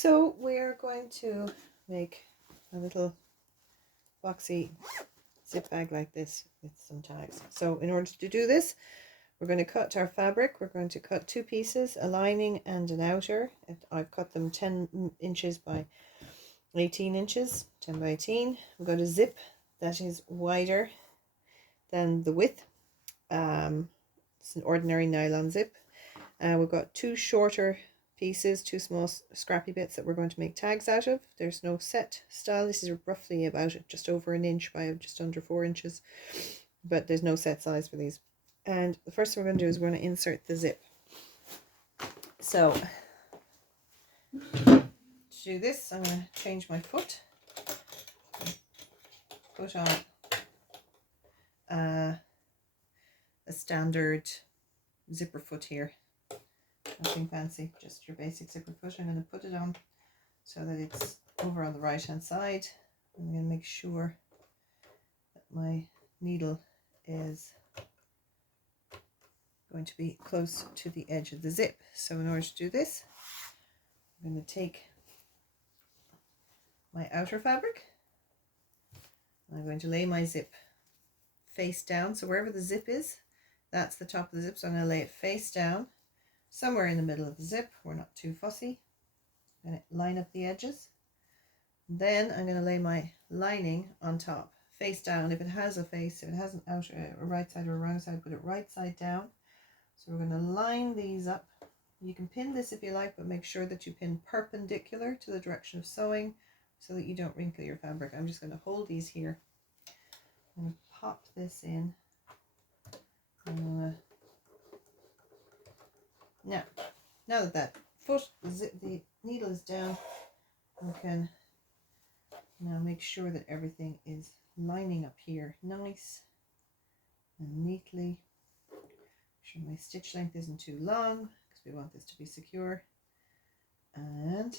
So we're going to make a little boxy zip bag like this with some tags. So in order to do this, we're going to cut our fabric. We're going to cut two pieces, a lining and an outer. I've cut them 10 inches by 18 inches, 10 by 18. We're going to zip that is wider than the width. It's an ordinary nylon zip. We've got two shorter pieces, two small scrappy bits that we're going to make tags out of. There's no set style. This is roughly about just over an inch by just under 4 inches, but there's no set size for these. And the first thing we're going to do is we're going to insert the zip. So to do this, I'm going to change my foot, put on a standard zipper foot here. Nothing fancy, just your basic zipper foot. I'm going to put it on so that it's over on the right hand side. I'm going to make sure that my needle is going to be close to the edge of the zip. So in order to do this, I'm going to take my outer fabric. I'm going to lay my zip face down. So wherever the zip is, that's the top of the zip. So I'm going to lay it face down, somewhere in the middle of the zip. We're not too fussy. I'm going to line up the edges. Then I'm going to lay my lining on top, face down. If it has a face, if it has an outer, a right side or a wrong side, put it right side down. So we're going to line these up. You can pin this if you like, but make sure that you pin perpendicular to the direction of sewing so that you don't wrinkle your fabric. I'm just going to hold these here. I'm going to pop this in. Now that that foot, the needle is down, we can now make sure that everything is lining up here nice and neatly. Make sure my stitch length isn't too long because we want this to be secure. And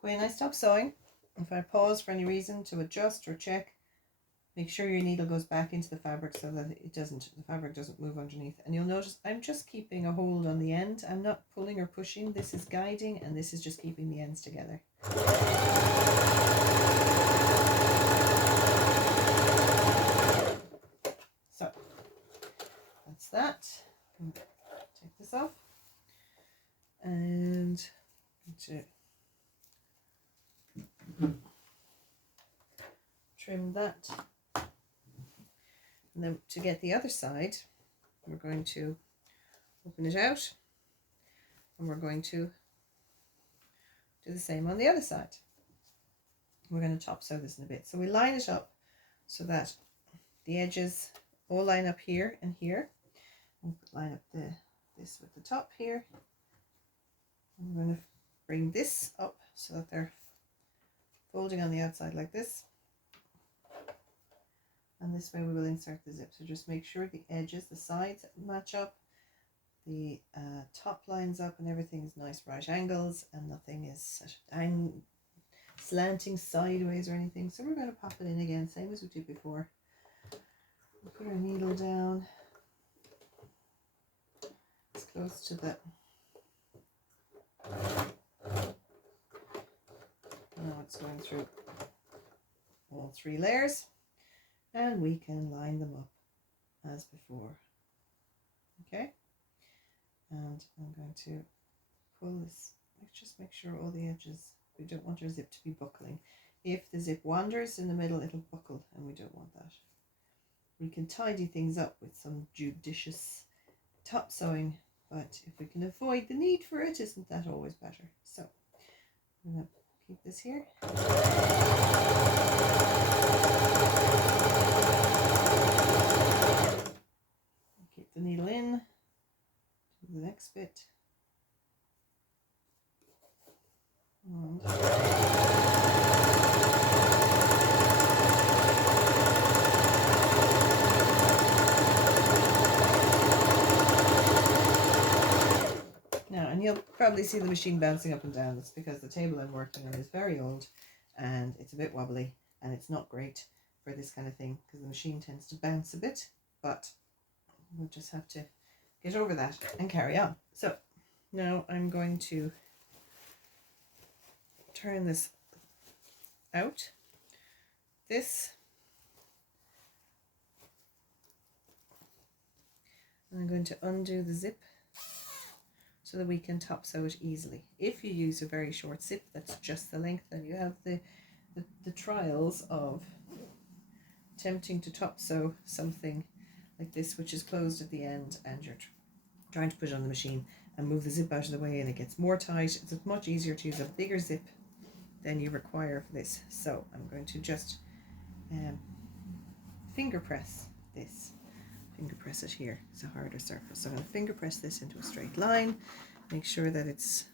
when I stop sewing, if I pause for any reason to adjust or check, make sure your needle goes back into the fabric so that the fabric doesn't move underneath. And you'll notice I'm just keeping a hold on the end. I'm not pulling or pushing. This is guiding and this is just keeping the ends together. So that's that. Take this off and trim that. And then to get the other side, we're going to open it out and we're going to do the same on the other side. We're going to top sew this in a bit. So we line it up so that the edges all line up here and here. And line up this with the top here. I'm going to bring this up so that they're folding on the outside like this. And this way we will insert the zip. So just make sure the edges, the sides match up, the top lines up, and everything is nice right angles and nothing is slanting sideways or anything. So we're going to pop it in again, same as we did before. We'll put our needle down as close to the now it's going through all 3 layers. And we can line them up as before. Okay, and I'm going to pull this, just make sure all the edges, we don't want our zip to be buckling. If the zip wanders in the middle, it'll buckle and we don't want that. We can tidy things up with some judicious top sewing, but if we can avoid the need for it, isn't that always better? So I'm going to keep this here. Keep the needle in to the next bit. And you'll probably see the machine bouncing up and down. It's because the table I'm working on is very old and it's a bit wobbly, and it's not great for this kind of thing because the machine tends to bounce a bit, but we'll just have to get over that and carry on. So now I'm going to turn this out. I'm going to undo the zip so that we can top sew it easily. If you use a very short zip that's just the length, then you have the trials of attempting to top sew something like this, which is closed at the end, and you're trying to put it on the machine and move the zip out of the way, and it gets more tight. It's much easier to use a bigger zip than you require for this. So I'm going to just finger press this. Finger press it here. It's a harder surface. So I'm going to finger press this into a straight line. Make sure that it's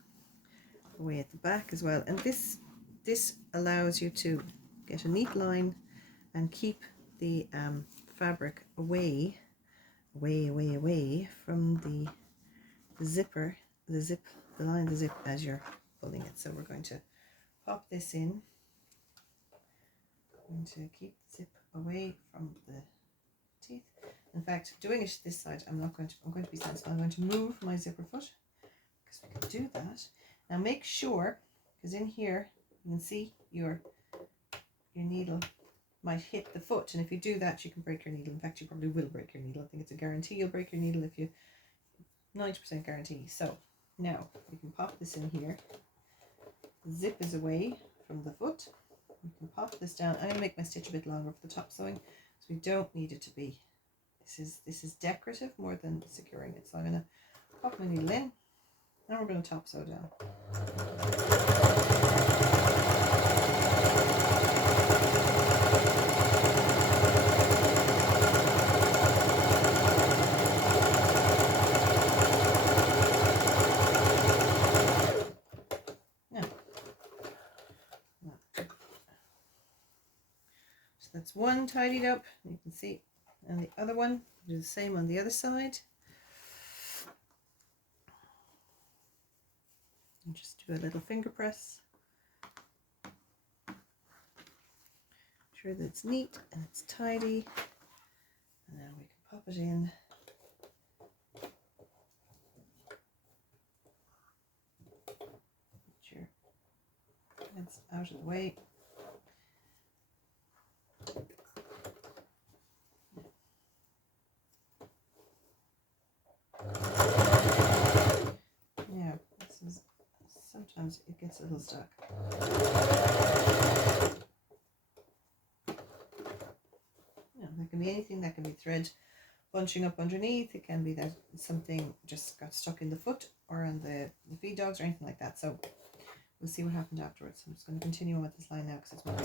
away at the back as well. And this allows you to get a neat line and keep the fabric away from the zipper, the line of the zip as you're pulling it. So we're going to pop this in. I'm going to keep the zip away from the teeth. In fact, doing it this side, I'm going to be sensible. I'm going to move my zipper foot because we can do that. Now make sure, because in here you can see your needle might hit the foot, and if you do that you can break your needle. In fact, you probably will break your needle. I think it's a guarantee you'll break your needle if you 90% guarantee. So now we can pop this in here. The zip is away from the foot. We can pop this down. I'm going to make my stitch a bit longer for the top sewing, so we don't need it to be. This is decorative more than securing it. So I'm going to pop my needle in, and we're going to top sew down. So that's one tidied up. You can see. And the other one, do the same on the other side. And just do a little finger press. Make sure that it's neat and it's tidy. And now we can pop it in. Get your heads out of the way. Sometimes it gets a little stuck. That can be anything. That can be thread bunching up underneath. It can be that something just got stuck in the foot or on the feed dogs or anything like that. So we'll see what happened afterwards. I'm just going to continue on with this line now because it's more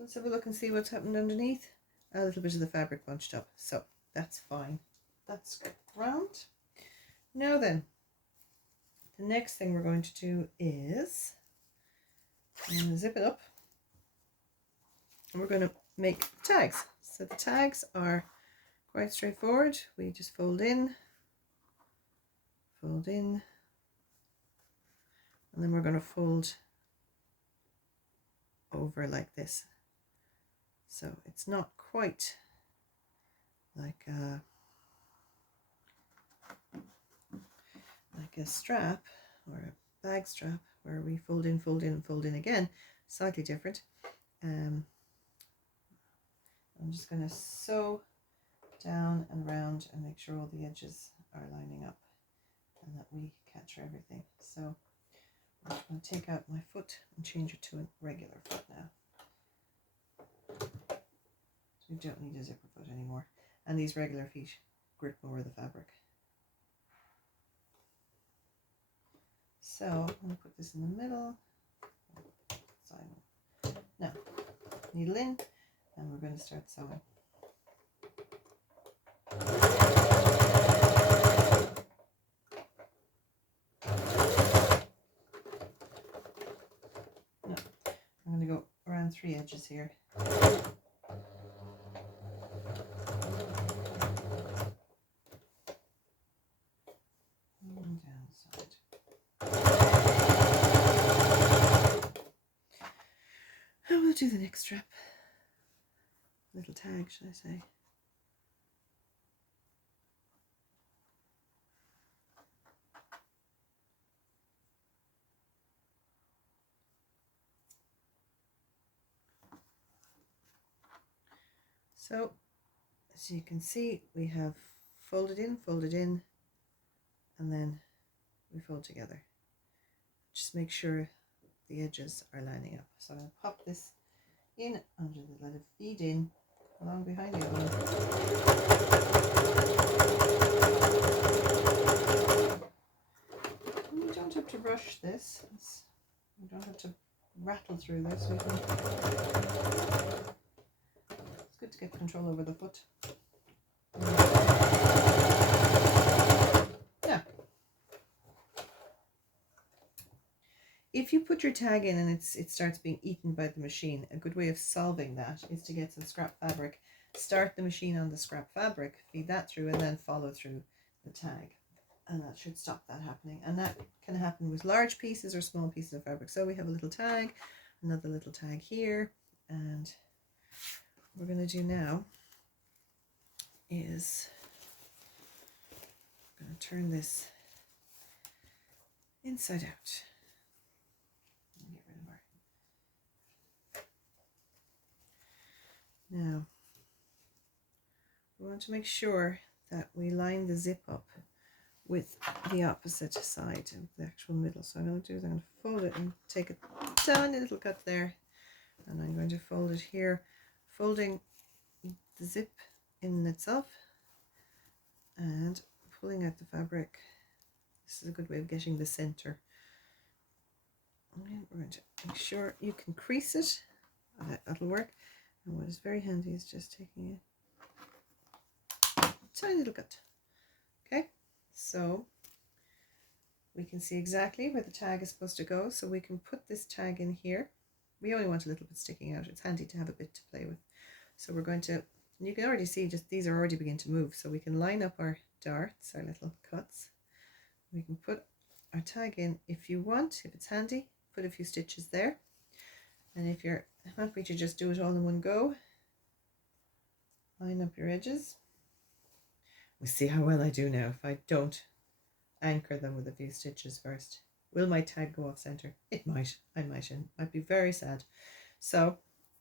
let's have a look and see what's happened underneath. A little bit of the fabric bunched up, so that's fine. That's grand. Now then, the next thing we're going to do is I'm going to zip it up, and we're going to make tags. So the tags are quite straightforward. We just fold in, and then we're going to fold over like this. So it's not quite like a strap or a bag strap where we fold in, and fold in again. Slightly different. I'm just going to sew down and around and make sure all the edges are lining up and that we capture everything. So I'm going to take out my foot and change it to a regular foot now. We don't need a zipper foot anymore, and these regular feet grip more of the fabric. So I'm going to put this in the middle. Now, needle in, and we're going to start sewing. going to go around 3 edges here. And down the side. And we'll do the next strap. Little tag, should I say. So, as you can see, we have folded in, and then we fold together. Just make sure the edges are lining up. So I'm going to pop this in under the, let it feed in along behind the other one. And you don't have to rush this. You don't have to rattle through this. It's good to get control over the foot. Now, if you put your tag in and it starts being eaten by the machine, a good way of solving that is to get some scrap fabric, start the machine on the scrap fabric, feed that through, and then follow through the tag. And that should stop that happening. And that can happen with large pieces or small pieces of fabric. So we have a little tag, another little tag here, and what we're going to do now is I'm going to turn this inside out. Get rid of our... Now, we want to make sure that we line the zip up with the opposite side of the actual middle. So I'm going to do is I'm going to fold it and take a tiny little cut there, and I'm going to fold it here, folding the zip in itself and pulling out the fabric. This is a good way of getting the center. And we're going to make sure you can crease it. That'll work. And what is very handy is just taking a tiny little cut. Okay, so we can see exactly where the tag is supposed to go. So we can put this tag in here. We only want a little bit sticking out. It's handy to have a bit to play with. So we're going to, you can already see just these are already beginning to move. So we can line up our darts, our little cuts. We can put our tag in if you want, if it's handy, put a few stitches there. And if you're happy to just do it all in one go, line up your edges. We'll see how well I do now if I don't anchor them with a few stitches first. Will my tag go off center? It might. I might. It might be very sad. So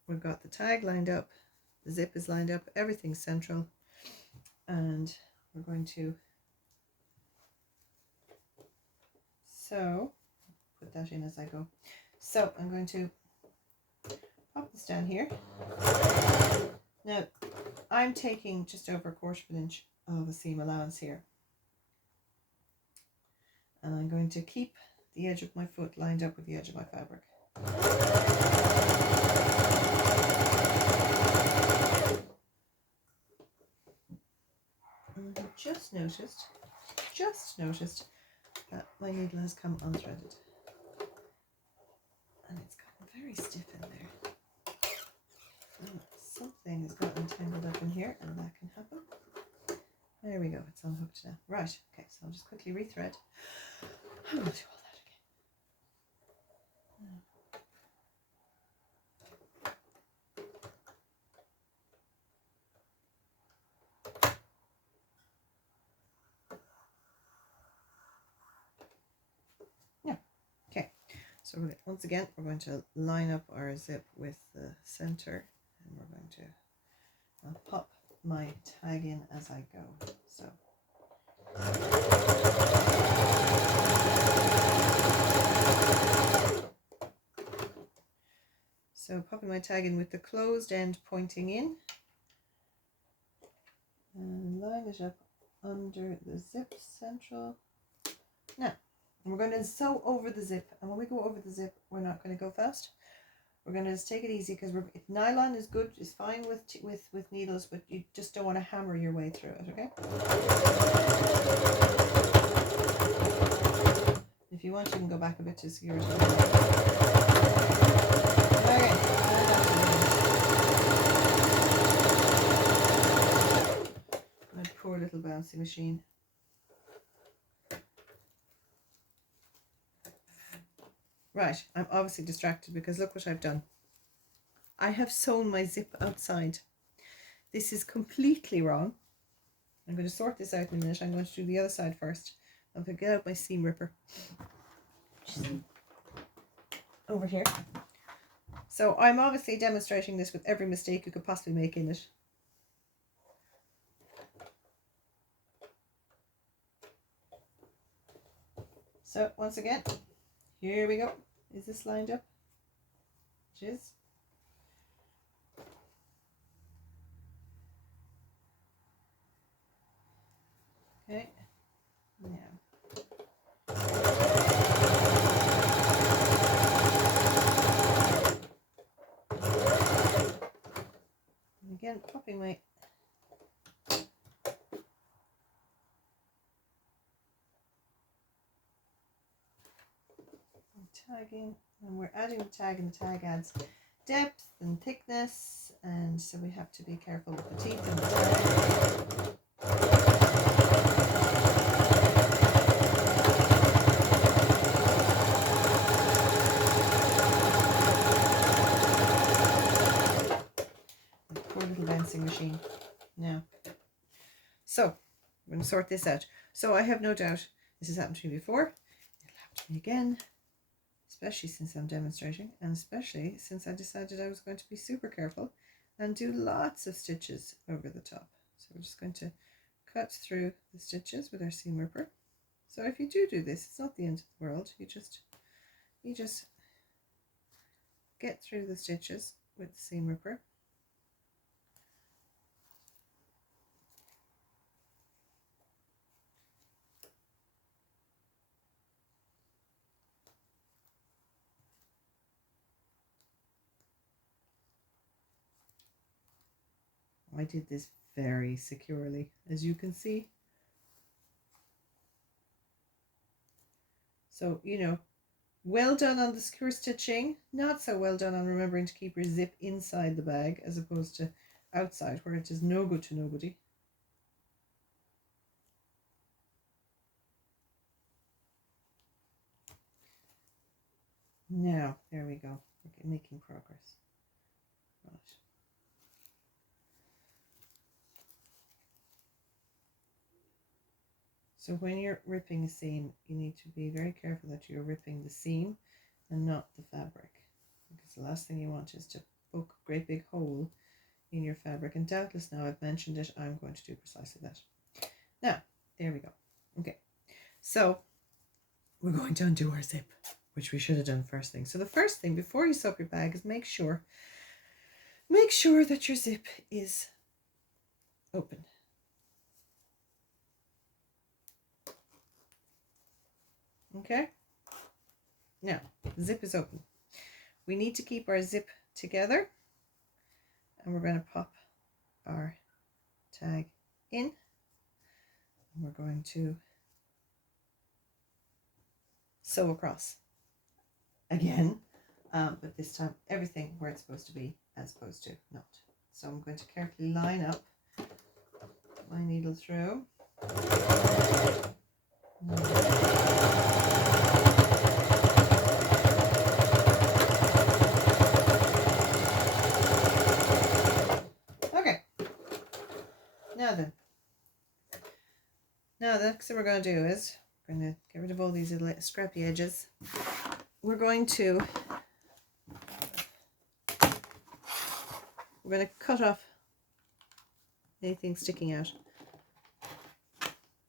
we've got the tag lined up, the zip is lined up, everything's central, and we're going to put that in as I go. So I'm going to pop this down here. Now I'm taking just over 1/4 inch of a seam allowance here, and I'm going to keep the edge of my foot lined up with the edge of my fabric. And I've just noticed that my needle has come unthreaded, and it's gotten very stiff in there. Something has gotten tangled up in here, and that can happen. There we go, it's unhooked now. Right, okay, so I'll just quickly rethread. I will do all that again. Yeah, okay, so once again, we're going to line up our zip with the center, and we're going to pop my tag in as I go. So popping my tag in with the closed end pointing in, and line it up under the zip central. Now, we're going to sew over the zip, and when we go over the zip, we're not going to go fast. We're going to just take it easy, because nylon is good, is fine with needles, but you just don't want to hammer your way through it, okay? If you want, you can go back a bit to secure it. Okay. fancy machine. Right, I'm obviously distracted because look what I've done. I have sewn my zip outside. This is completely wrong. I'm going to sort this out in a minute. I'm going to do the other side first. I'm going to get out my seam ripper. Over here. So I'm obviously demonstrating this with every mistake you could possibly make in it. So once again, here we go. Is this lined up? It is. Okay. Now. And again, popping my tagging, and we're adding the tag, and the tag adds depth and thickness, and so we have to be careful with the teeth and the tag. The poor little bouncing machine. Now, so I'm going to sort this out. So I have no doubt this has happened to me before. It'll happen to me again. Especially since I'm demonstrating, and especially since I decided I was going to be super careful and do lots of stitches over the top. So we're just going to cut through the stitches with our seam ripper. So if you do this, it's not the end of the world. You just get through the stitches with the seam ripper. I did this very securely, as you can see. So, you know, well done on the secure stitching, not so well done on remembering to keep your zip inside the bag as opposed to outside, where it is no good to nobody. Now, there we go. We're making progress. Right. So when you're ripping a seam, you need to be very careful that you're ripping the seam and not the fabric, because the last thing you want is to poke a great big hole in your fabric. And doubtless now I've mentioned it, I'm going to do precisely that. Now, there we go. Okay, so we're going to undo our zip, which we should have done first thing. So the first thing before you sew up your bag is make sure that your zip is open. Okay, now the zip is open. We need to keep our zip together, and we're going to pop our tag in, and we're going to sew across again, but this time everything where it's supposed to be as opposed to not. So I'm going to carefully line up my needle through. Okay, now the next thing we're going to do is we're going to get rid of all these little scrappy edges. We're going to cut off anything sticking out.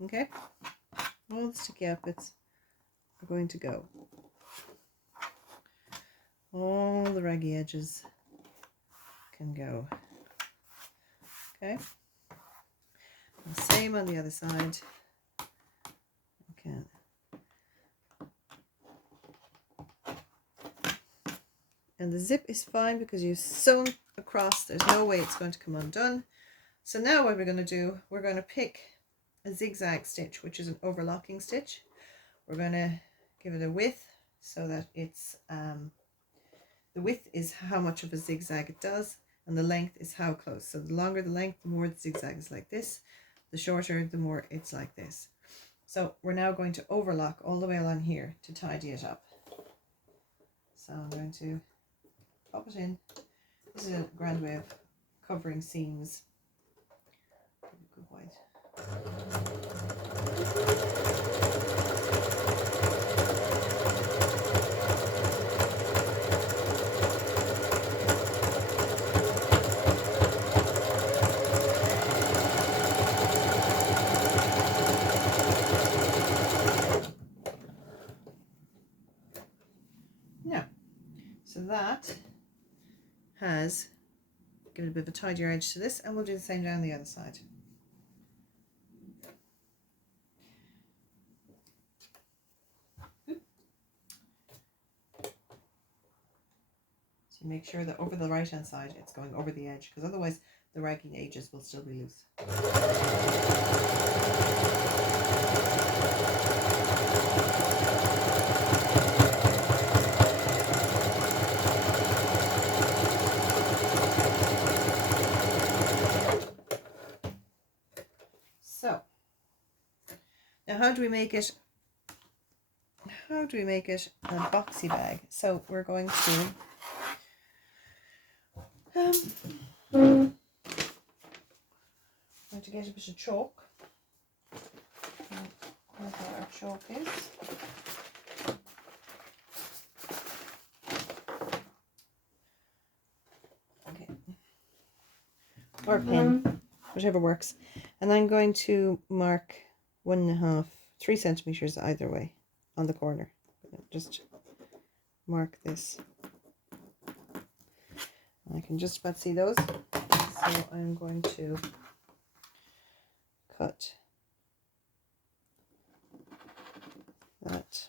Okay, all the sticky out bits are going to go. All the raggy edges can go. Okay, and same on the other side. Okay. And the zip is fine because you've sewn across. There's no way it's going to come undone. So now what we're going to do, we're going to pick a zigzag stitch, which is an overlocking stitch. We're going to give it a width so that it's the width is how much of a zigzag it does, and the length is how close. So the longer the length, the more the zigzag is like this. The shorter, the more it's like this. So we're now going to overlock all the way along here to tidy it up. So I'm going to pop it in. This is a grand way of covering seams. Good white. Now, so that has given a bit of a tidier edge to this, and we'll do the same down the other side. So make sure that over the right hand side it's going over the edge, because otherwise the ragging edges will still be loose. So now how do we make it a boxy bag? So we're going to get a bit of chalk. Where our chalk is. Okay. Or a pen, whatever works. And I'm going to mark 1.5, 3 centimeters either way on the corner. Just mark this. I can just about see those. So I'm going to cut that.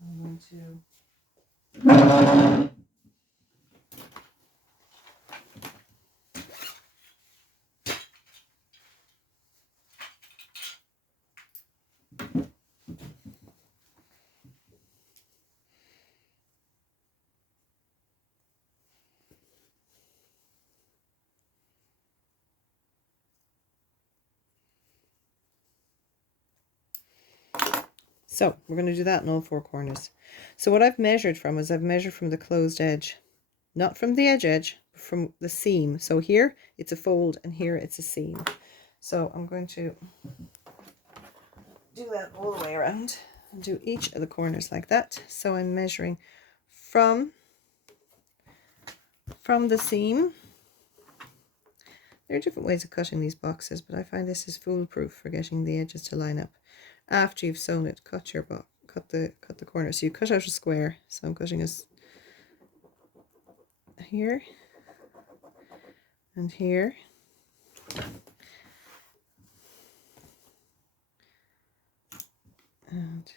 I'm going to So we're going to do that in all 4 corners. So what I've measured from is I've measured from the closed edge, not from the edge, but from the seam. So here it's a fold and here it's a seam. So I'm going to do that all the way around and do each of the corners like that. So I'm measuring from the seam. There are different ways of cutting these boxes, but I find this is foolproof for getting the edges to line up. After you've sewn it, cut the corner. So you cut out a square. So I'm cutting here and here. And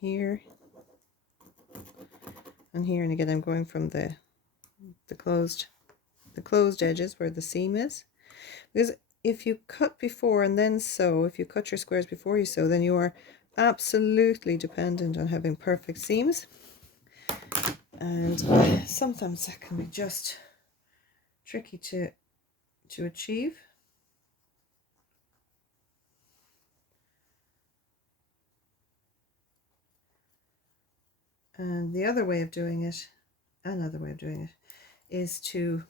here and here, and again I'm going from the closed edges where the seam is, because if you cut before and then sew, if you cut your squares before you sew, then you are absolutely dependent on having perfect seams, and sometimes that can be just tricky to achieve. And the other way of doing it, another way of doing it, is to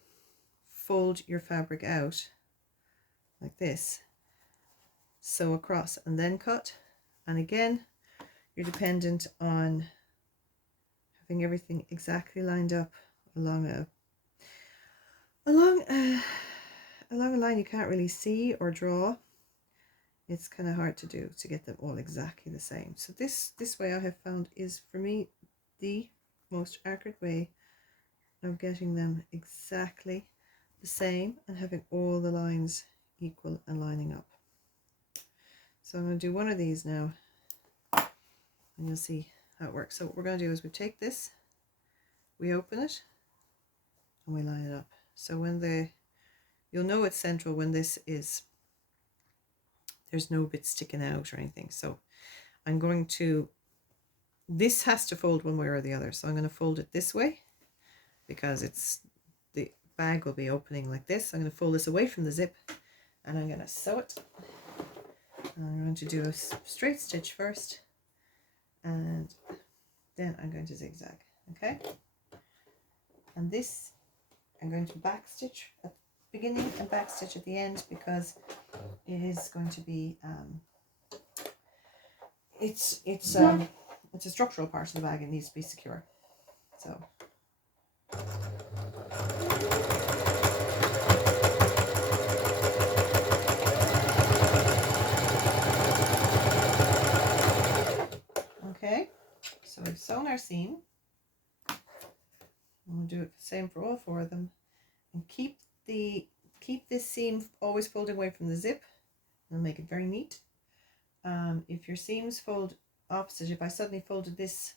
fold your fabric out like this, sew across and then cut. And again, you're dependent on having everything exactly lined up along a line you can't really see or draw. It's kind of hard to do, to get them all exactly the same. So this way I have found is, for me, the most accurate way of getting them exactly the same and having all the lines equal and lining up. So I'm going to do one of these now and you'll see how it works. So what we're going to do is we take this, we open it and we line it up. So when you'll know it's central when there's no bit sticking out or anything. So I'm going to this has to fold one way or the other. So I'm going to fold it this way because the bag will be opening like this. I'm going to fold this away from the zip and I'm going to sew it. I'm going to do a straight stitch first and then I'm going to zigzag. Okay, and this I'm going to back stitch at the beginning and back stitch at the end because it is going to be it's a structural part of the bag. It needs to be secure. So okay, so we've sewn our seam. We'll do it the same for all four of them, and keep this seam always folding away from the zip. It'll make it very neat. If your seams fold opposite, if I suddenly folded this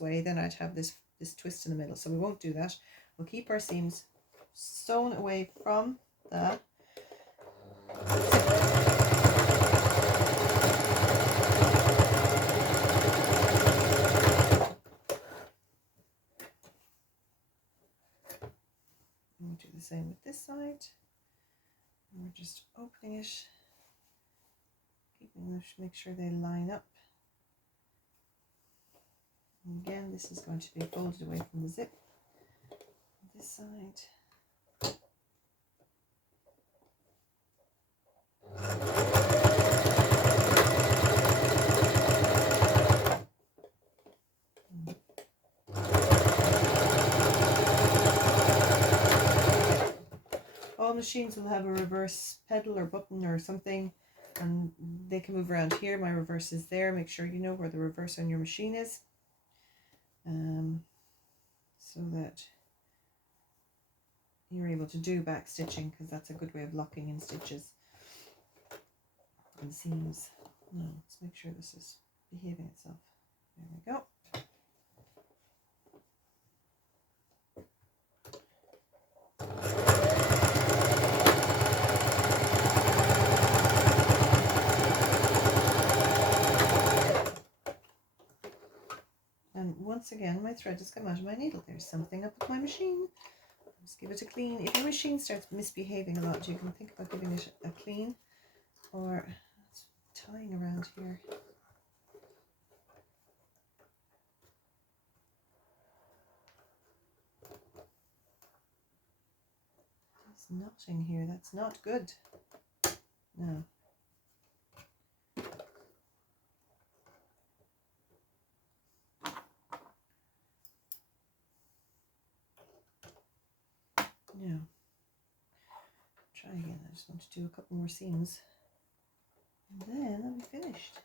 way, then I'd have this twist in the middle. So we won't do that. We'll keep our seams sewn away from the zip. And we'll do the same with this side. And we're just opening it, keeping them, make sure they line up. And again, this is going to be folded away from the zip. This side. All machines will have a reverse pedal or button or something, and they can move around here. My reverse is there. Make sure you know where the reverse on your machine is, so that you're able to do back stitching, because that's a good way of locking in stitches and seams. Now let's make sure this is behaving itself. There we go. And once again, my thread has come out of my needle. There's something up with my machine. Just give it a clean. If your machine starts misbehaving a lot, you can think about giving it a clean, or it's tying around here. It's knotting here. That's not good. No. No. Try again. I just want to do a couple more seams, and then I'll be finished.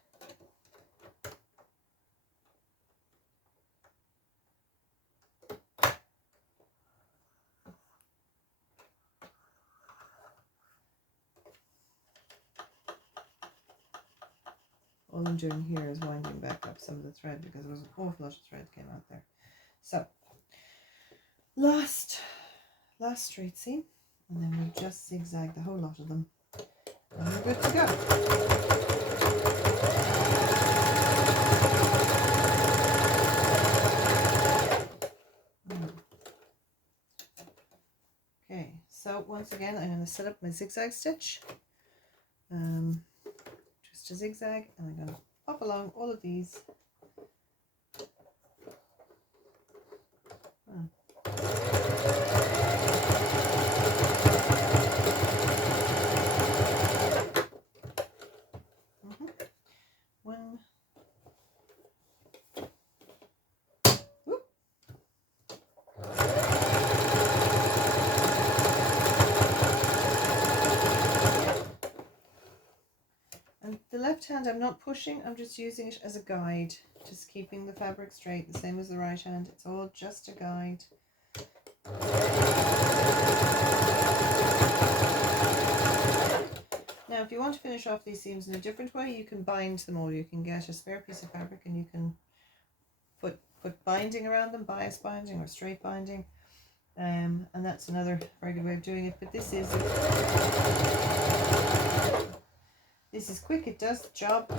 All I'm doing here is winding back up some of the thread because there was an awful lot of thread came out there. So last straight seam, and then we'll just zigzag the whole lot of them, and we're good to go. Okay, so once again I'm going to set up my zigzag stitch, just a zigzag, and I'm going to pop along all of these. One. Whoop. And the left hand I'm not pushing, I'm just using it as a guide, just keeping the fabric straight, the same as the right hand. It's all just a guide. Now, if you want to finish off these seams in a different way, you can bind them all. You can get a spare piece of fabric and you can put binding around them, bias binding or straight binding, and that's another very good way of doing it. But this This is quick, it does the job.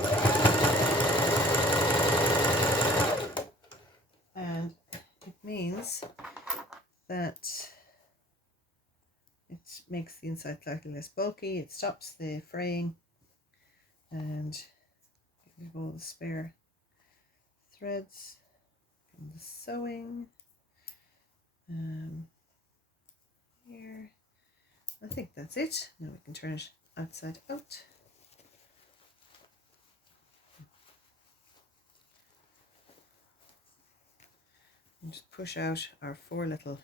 And it means that it makes the inside slightly less bulky, it stops the fraying, and get rid of all the spare threads from the sewing. Here, I think that's it. Now we can turn it outside out. And just push out our four little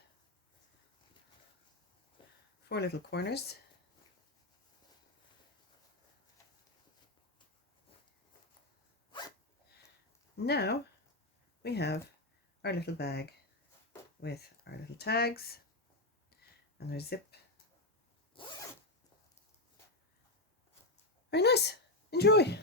corners. Now we have our little bag with our little tags and our zip. Very nice. Enjoy.